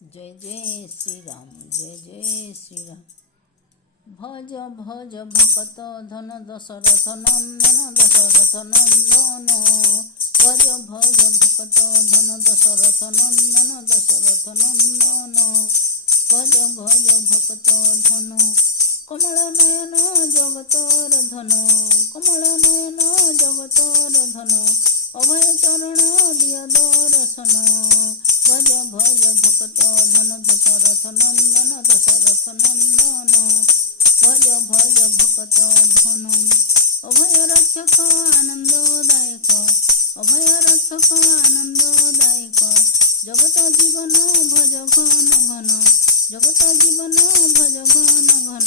जय जय श्री राम, जय जय श्री राम। भज भज भकत धन दशरथ नंदन, दशरथ नंदन। भज भज भकत धन दशरथ नंदन, दशरथ नंदन। भज भज भकत धन कमल नयन जगतर धन, कमल नयन जगतर धन। अभय चरण दिय दर्शन। भज भज भकत धन दशरथ नंदन, दशरथ नंदन। भज भज भकत धन अभय रक्षक आनंददायक, अभय रक्षक आनंददायक। जगत जीवन भज घन घन, जगत जीवन भज घन घन।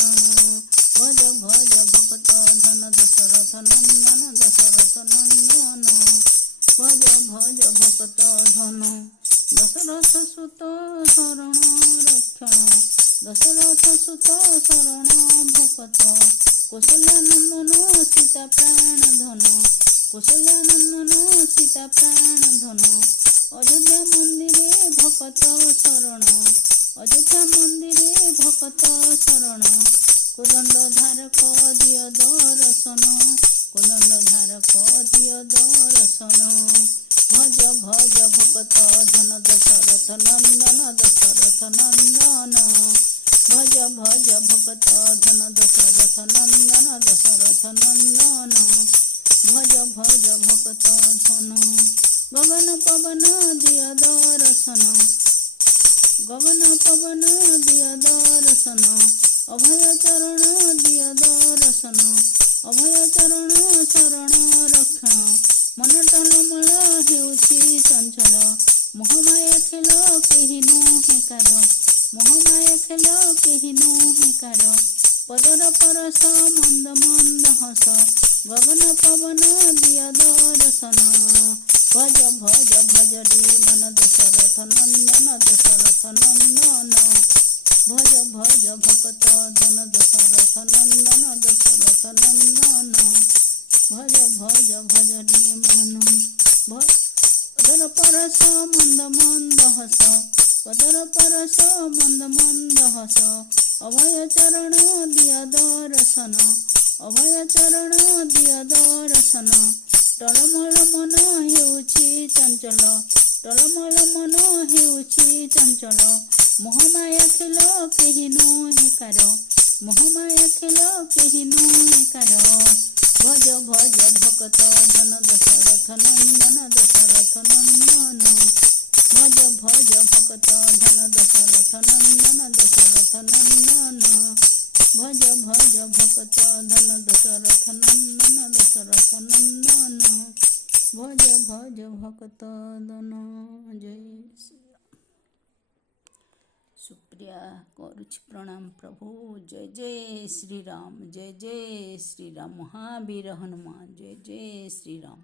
भज भज भकत धन दशरथ नंदन, दशरथ नंदन। भज भज भकत धन दशरथ सुत शरण रक्ष, दशरथ सुत शरण भकत। कौशल्यानंदन सीता प्राण धन, कौशल्यानंदन सीता प्राण धन। अयोध्या मंदिरे भकत शरण, अयोध्या मंदिरे भकत शरण। कोदंड धारक दिय दर्शन, कोदंड धारक दिय दर्शन। भज भज भकत धन दशरथ नंदन, दशरथ नंदन। भज भज भकत धन दशरथ नंदन, दशरथ नंदन। भज भज भकत धन गगन पवन दिय दर्शन, गगन पवन दिय दर्शन। अभय चरण दिय दर्शन, अभय चरण शरण रक्षण। मन टलमल हेउछि चंचल, मोहमाया खेल केहि नुहे कार, मोहमाया खेल केहि नुहे कार। पदर परस मंद मंद हस, गगन पवन दिय दर्शन। भज भज भज रे मन दशरथ नंदन, दशरथ नंदन। भज भज भकत धन दशरथ नंदन, दशरथ नंदन। भज भज भज रे मन पदर परस मंद मंद हस, पदर परस मंद मंद हस। अभय चरण दिय दर्शन, अभय चरण दिय दर्शन। टलमल मन हेउछि चंचल, टलमल मन हेउछि चंचल। मोहमाया खेल केहि नुहे कार, मोहमाया खेल केहि नुहे कार। भज भज भकत धन दशरथ नंदन, दशरथ नंदन। भज भज भकत धन दशरथ नंदन, दशरथ नंदन। भज भज भकत धन दशरथ नंदन, दशरथ नंदन। भज भज भकत धन। जय श्री राम। सुप्रिया करुछि प्रणाम प्रभु। जय जय श्री राम, जय जय श्री राम। महावीर हनुमान जय जय श्री राम।